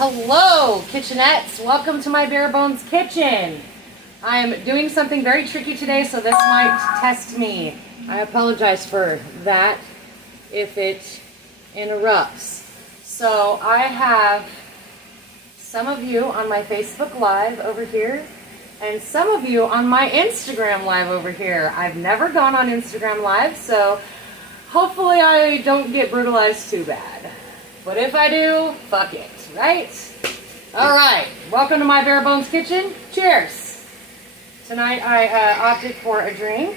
Hello, kitchenettes. Welcome to my bare bones kitchen. I'm doing something very tricky today, so this might test me. I apologize for that if it interrupts. So I have some of you on my Facebook Live over here and some of you on my Instagram Live over here. I've never gone on Instagram Live, so hopefully I don't get brutalized too bad. But if I do, fuck it, right? All right, welcome to my bare bones kitchen. Cheers. Tonight I opted for a drink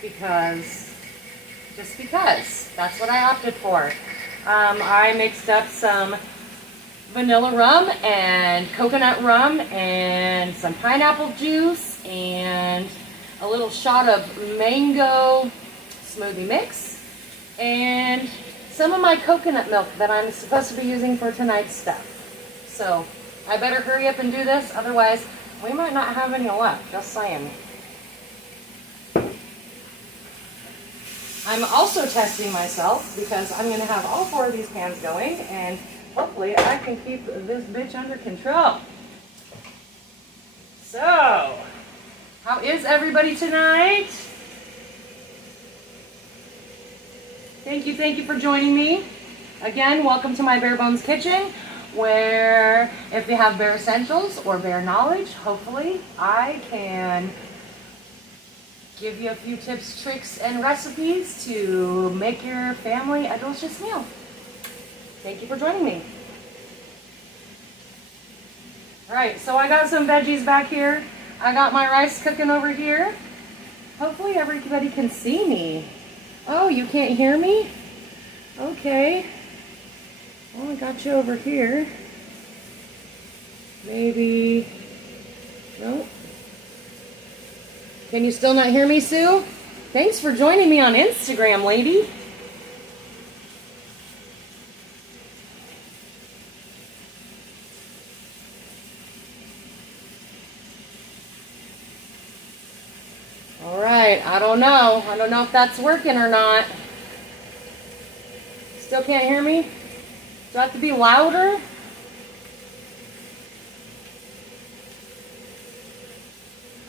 just because. That's what I opted for. I mixed up some vanilla rum and coconut rum and some pineapple juice and a little shot of mango smoothie mix and some of my coconut milk that I'm supposed to be using for tonight's stuff. So I better hurry up and do this, otherwise we might not have any left, just saying. I'm also testing myself because I'm going to have all 4 of these pans going, and hopefully I can keep this bitch under control. So, how is everybody tonight? Thank you for joining me. Again, welcome to my Bare Bones Kitchen, where if you have bare essentials or bare knowledge, hopefully I can give you a few tips, tricks, and recipes to make your family a delicious meal. Thank you for joining me. Alright, so I got some veggies back here. I got my rice cooking over here. Hopefully everybody can see me. Oh, you can't hear me? Okay. Well, I got you over here. Maybe... Nope. Can you still not hear me, Sue? Thanks for joining me on Instagram, lady. Alright, I don't know. I don't know if that's working or not. Still can't hear me? Do I have to be louder?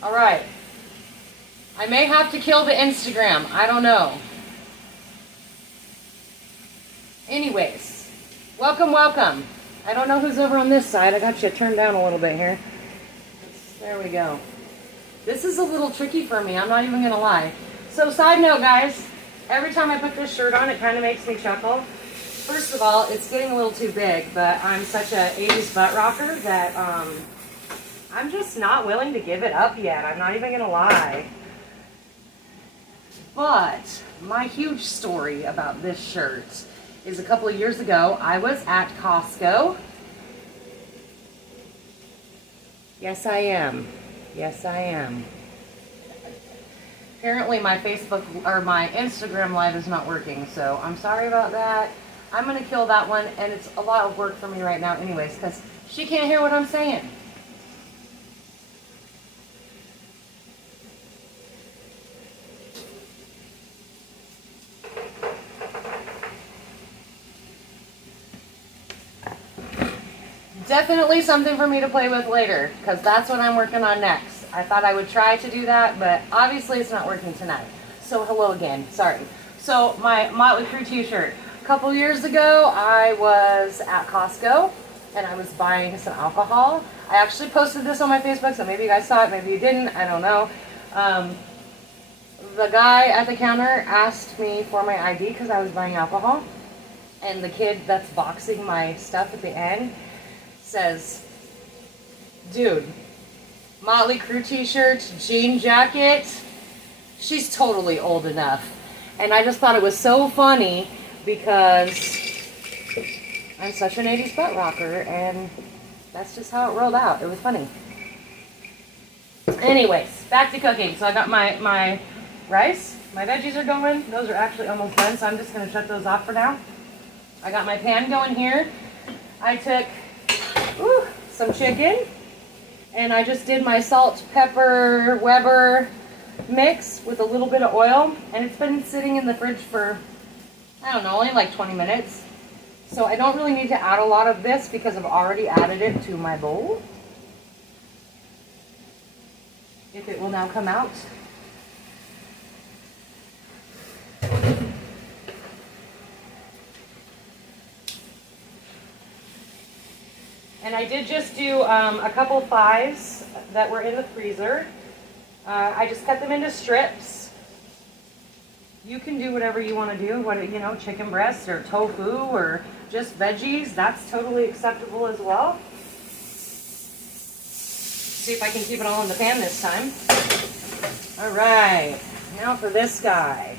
Alright. I may have to kill the Instagram. I don't know. Anyways, welcome. I don't know who's over on this side. I got you turned down a little bit here. There we go. This is a little tricky for me. I'm not even going to lie. So side note, guys. Every time I put this shirt on, it kind of makes me chuckle. First of all, it's getting a little too big, but I'm such a 80s butt rocker that I'm just not willing to give it up yet. I'm not even going to lie. But my huge story about this shirt is a couple of years ago, I was at Costco. Yes, I am. Yes, I am. Apparently my Facebook or my Instagram Live is not working, so I'm sorry about that. I'm going to kill that one, and it's a lot of work for me right now anyways, because she can't hear what I'm saying. Definitely something for me to play with later, because that's what I'm working on next. I thought I would try to do that, but obviously it's not working tonight. So hello again, sorry. So my Motley Crue t-shirt. A couple years ago, I was at Costco, and I was buying some alcohol. I actually posted this on my Facebook, so maybe you guys saw it, maybe you didn't, I don't know. The guy at the counter asked me for my ID because I was buying alcohol, and the kid that's boxing my stuff at the end says, dude, Motley Crue t-shirt, jean jacket, she's totally old enough. And I just thought it was so funny because I'm such an 80s butt rocker, and that's just how it rolled out. It was funny. Anyways, back to cooking. So I got my rice, my veggies are going. Those are actually almost done, so I'm just going to shut those off for now. I got my pan going here. I took some chicken, and I just did my salt, pepper, Weber mix with a little bit of oil, and it's been sitting in the fridge for, I don't know, only like 20 minutes. So I don't really need to add a lot of this because I've already added it to my bowl. If it will now come out. And I did just do a couple thighs that were in the freezer. I just cut them into strips. You can do whatever you want to do, chicken breasts or tofu or just veggies. That's totally acceptable as well. See if I can keep it all in the pan this time. All right, now for this guy.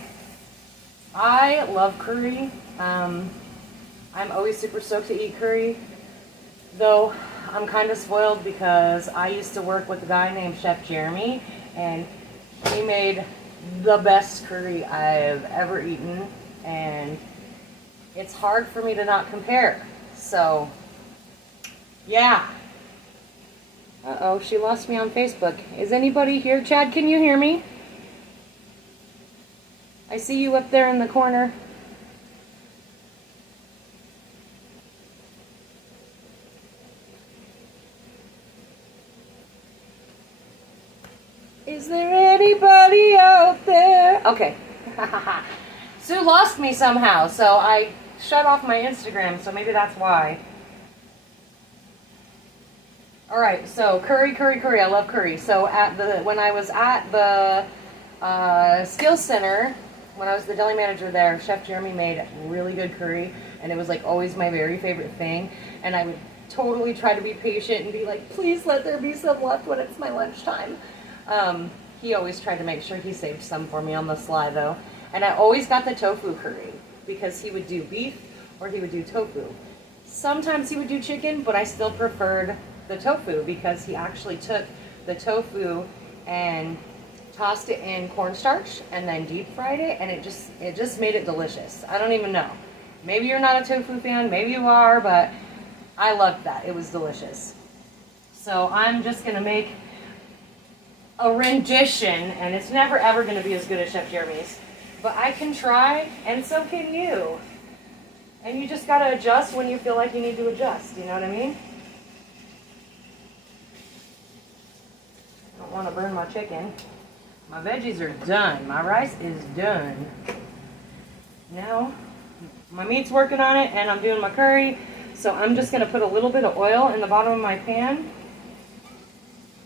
I love curry. I'm always super stoked to eat curry. Though I'm kind of spoiled because I used to work with a guy named Chef Jeremy, and he made the best curry I've ever eaten, and it's hard for me to not compare. So, yeah. Uh-oh, she lost me on Facebook. Is anybody here? Chad, can you hear me? I see you up there in the corner. Is there anybody out there? Okay. Sue lost me somehow, so I shut off my Instagram, so maybe that's why. Alright, so curry. I love curry. So when I was at the Skills Center, when I was the deli manager there, Chef Jeremy made really good curry, and it was like always my very favorite thing. And I would totally try to be patient and be like, please let there be some left when it's my lunchtime. He always tried to make sure he saved some for me on the sly though. And I always got the tofu curry because he would do beef or he would do tofu. Sometimes he would do chicken, but I still preferred the tofu because he actually took the tofu and tossed it in cornstarch and then deep fried it, and it just made it delicious. I don't even know. Maybe you're not a tofu fan, maybe you are, but I loved that. It was delicious. So I'm just gonna make a rendition, and it's never ever going to be as good as Chef Jeremy's, but I can try, and so can you. And you just got to adjust when you feel like you need to adjust, you know what I mean? I don't want to burn my chicken. My veggies are done. My rice is done. Now, my meat's working on it, and I'm doing my curry, so I'm just going to put a little bit of oil in the bottom of my pan.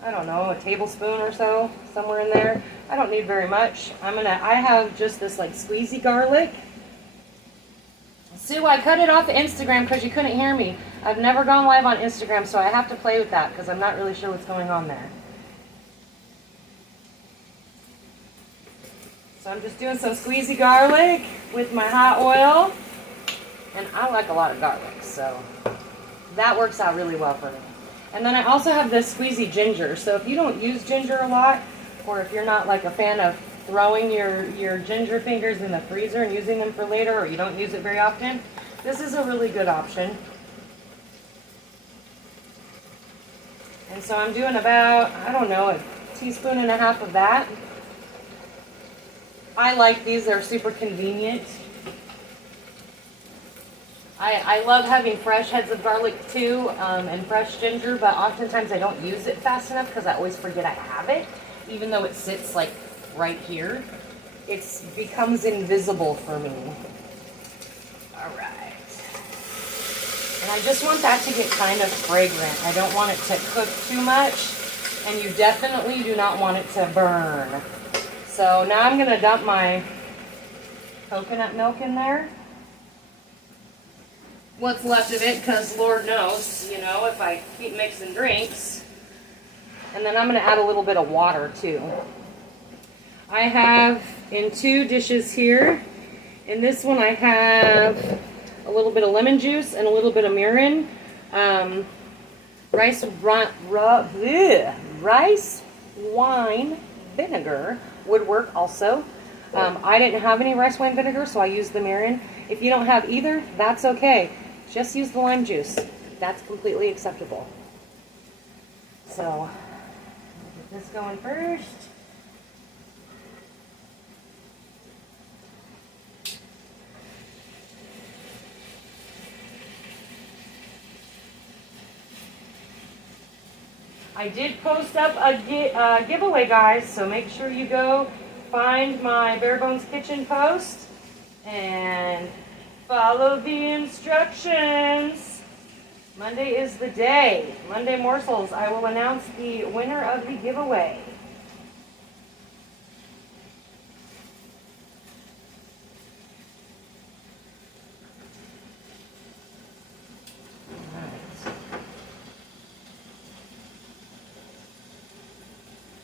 I don't know, a tablespoon or so, somewhere in there. I don't need very much. I have just this like squeezy garlic. Sue, I cut it off of Instagram because you couldn't hear me. I've never gone live on Instagram, so I have to play with that because I'm not really sure what's going on there. So I'm just doing some squeezy garlic with my hot oil. And I like a lot of garlic, so that works out really well for me. And then I also have this squeezy ginger. So if you don't use ginger a lot, or if you're not like a fan of throwing your ginger fingers in the freezer and using them for later, or you don't use it very often, this is a really good option. And so I'm doing about, I don't know, a teaspoon and a half of that. I like these, they're super convenient. I love having fresh heads of garlic too, and fresh ginger, but oftentimes I don't use it fast enough because I always forget I have it, even though it sits like right here. It becomes invisible for me. All right. And I just want that to get kind of fragrant. I don't want it to cook too much, and you definitely do not want it to burn. So now I'm going to dump my coconut milk in there. What's left of it, because Lord knows, you know, if I keep mixing drinks. And then I'm going to add a little bit of water too. I have in 2 dishes here. In this one I have a little bit of lemon juice and a little bit of mirin. Rice wine vinegar would work also. I didn't have any rice wine vinegar, so I used the mirin. If you don't have either, that's okay. Just use the lime juice. That's completely acceptable. So, I'll get this going first. I did post up a giveaway, guys, so make sure you go find my Bare Bones Kitchen post and follow the instructions. Monday is the day. Monday morsels. I will announce the winner of the giveaway.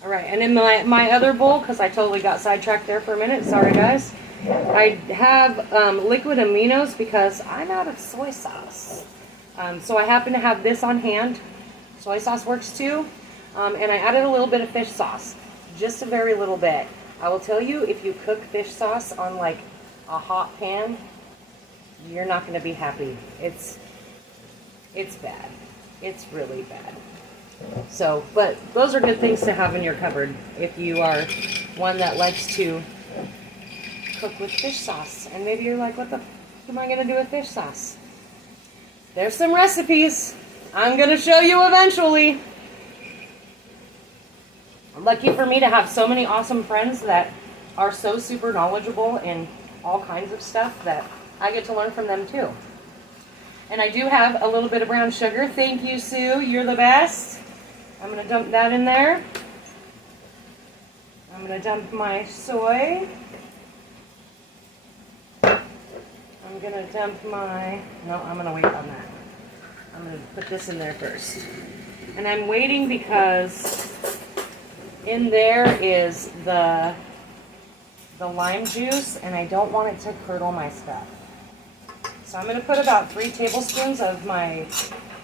All right, and in my other bowl, because I totally got sidetracked there for a minute, sorry guys, I have liquid aminos because I'm out of soy sauce. So I happen to have this on hand. Soy sauce works too. And I added a little bit of fish sauce, just a very little bit. I will tell you, if you cook fish sauce on like a hot pan, you're not going to be happy. It's bad. It's really bad. So, but those are good things to have in your cupboard if you are one that likes to cook with fish sauce. And maybe you're like, what the f am I going to do with fish sauce? There's some recipes I'm going to show you eventually. Lucky for me to have so many awesome friends that are so super knowledgeable in all kinds of stuff that I get to learn from them too. And I do have a little bit of brown sugar. Thank you, Sue. You're the best. I'm going to dump that in there. I'm going to dump my soy. I'm going to dump my... No, I'm going to wait on that. I'm going to put this in there first. And I'm waiting because in there is the lime juice, and I don't want it to curdle my stuff. So I'm going to put about 3 tablespoons of my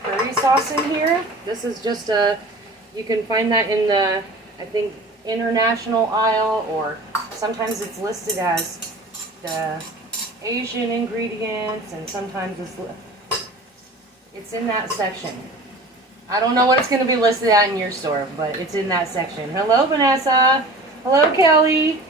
curry sauce in here. This is just a... You can find that in the, I think, international aisle, or sometimes it's listed as the Asian ingredients, and sometimes it's in that section. I don't know what it's going to be listed at in your store, but it's in that section. Hello, Vanessa. Hello, Kelly.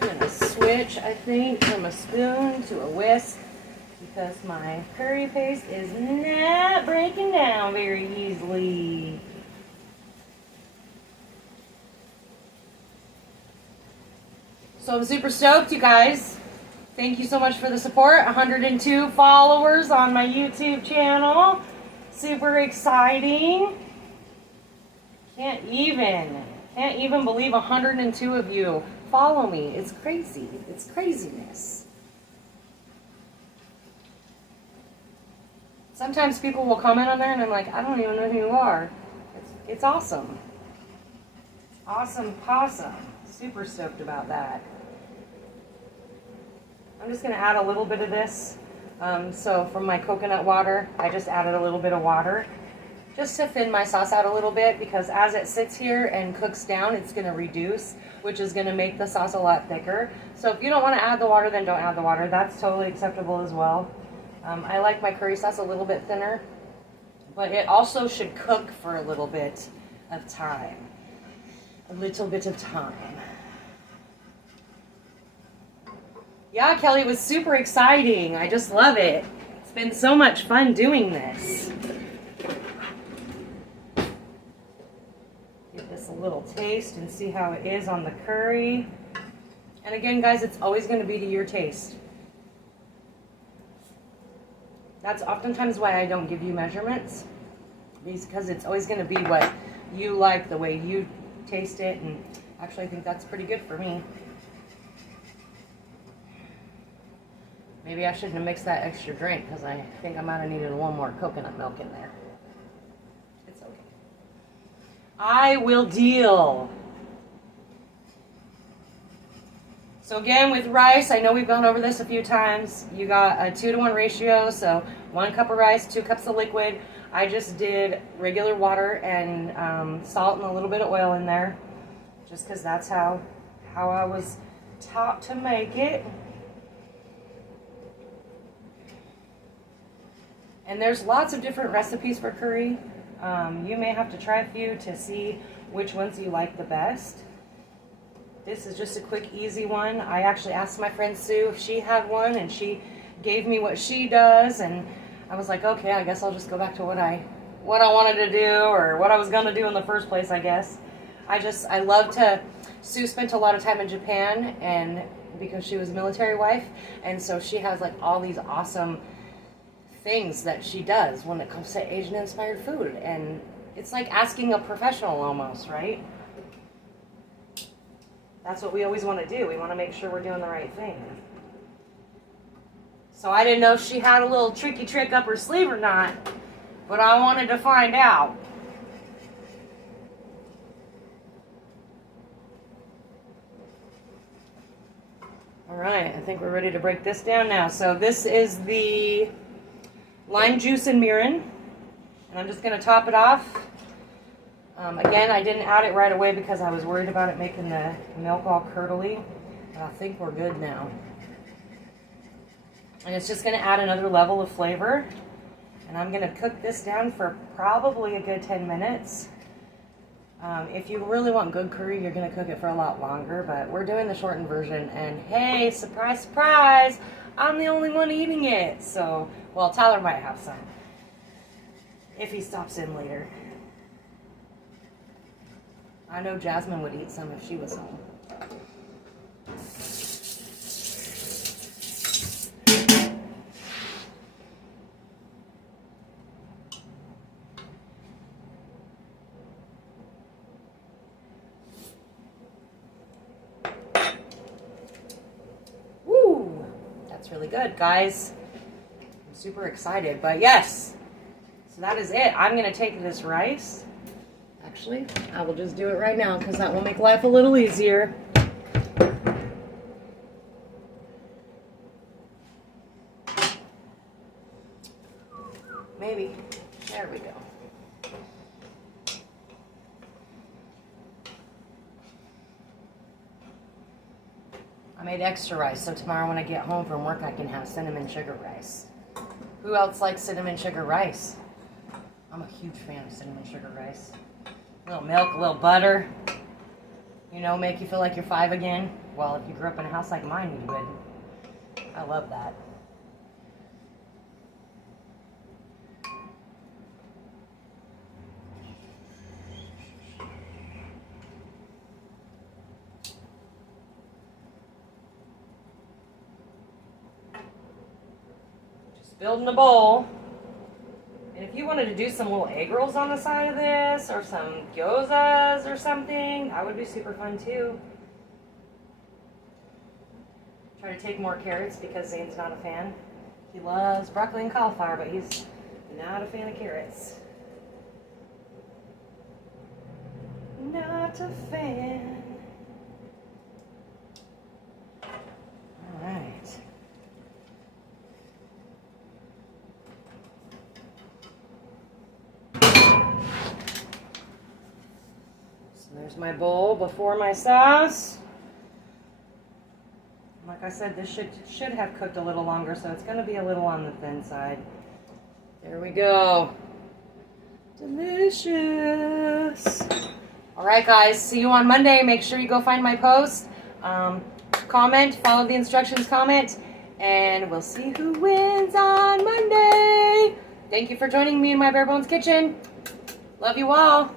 I'm going to switch, I think, from a spoon to a whisk because my curry paste is not breaking down very easily. So I'm super stoked, you guys. Thank you so much for the support. 102 followers on my YouTube channel. Super exciting. Can't even believe 102 of you follow me. It's crazy. It's craziness. Sometimes people will comment on there and I'm like, I don't even know who you are. It's awesome. Awesome possum. Super stoked about that. I'm just going to add a little bit of this. So from my coconut water, I just added a little bit of water just to thin my sauce out a little bit, because as it sits here and cooks down, it's going to reduce, which is going to make the sauce a lot thicker. So if you don't want to add the water, then don't add the water. That's totally acceptable as well. I like my curry sauce a little bit thinner, but it also should cook for a little bit of time. A little bit of time. Yeah, Kelly, it was super exciting. I just love it. It's been so much fun doing this. Give this a little taste and see how it is on the curry. And again, guys, it's always going to be to your taste. That's oftentimes why I don't give you measurements, because it's always going to be what you like, the way you taste it, and actually I think that's pretty good for me. Maybe I shouldn't have mixed that extra drink, because I think I might have needed a little more coconut milk in there. It's okay. I will deal. So again, with rice, I know we've gone over this a few times. You got a 2-to-1 ratio, so 1 cup of rice, 2 cups of liquid. I just did regular water and salt and a little bit of oil in there, just because that's how I was taught to make it. And there's lots of different recipes for curry. You may have to try a few to see which ones you like the best. This is just a quick, easy one. I actually asked my friend Sue if she had one, and she gave me what she does, and I was like, okay, I guess I'll just go back to what I wanted to do, or what I was gonna do in the first place, I guess. I love to. Sue spent a lot of time in Japan, and because she was a military wife, and so she has like all these awesome things that she does when it comes to Asian inspired food, and it's like asking a professional almost, right? That's what we always want to do. We want to make sure we're doing the right thing. So I didn't know if she had a little tricky trick up her sleeve or not, but I wanted to find out. All right, I think we're ready to break this down now. So this is the lime juice and mirin, and I'm just going to top it off. Again, I didn't add it right away because I was worried about it making the milk all curdly, but I think we're good now. And it's just going to add another level of flavor, and I'm going to cook this down for probably a good 10 minutes. If you really want good curry, you're going to cook it for a lot longer, but we're doing the shortened version, and hey, surprise, surprise, I'm the only one eating it. So, well, Tyler might have some if he stops in later. I know Jasmine would eat some if she was home. Woo! That's really good, guys. I'm super excited, but yes. So that is it. I'm going to take this rice. Actually, I will just do it right now because that will make life a little easier. Maybe. There we go. I made extra rice, so tomorrow when I get home from work I can have cinnamon sugar rice. Who else likes cinnamon sugar rice? I'm a huge fan of cinnamon sugar rice. A little milk, a little butter, you know, make you feel like you're 5 again. Well, if you grew up in a house like mine, you would. I love that. Just building a bowl. And if you wanted to do some little egg rolls on the side of this, or some gyozas or something, that would be super fun too. Try to take more carrots because Zane's not a fan. He loves broccoli and cauliflower, but he's not a fan of carrots. Not a fan. All right. There's my bowl before my sauce. Like I said, this should have cooked a little longer, so it's going to be a little on the thin side. There we go. Delicious. All right, guys. See you on Monday. Make sure you go find my post. Comment, follow the instructions, comment, and we'll see who wins on Monday. Thank you for joining me in my Bare Bones Kitchen. Love you all.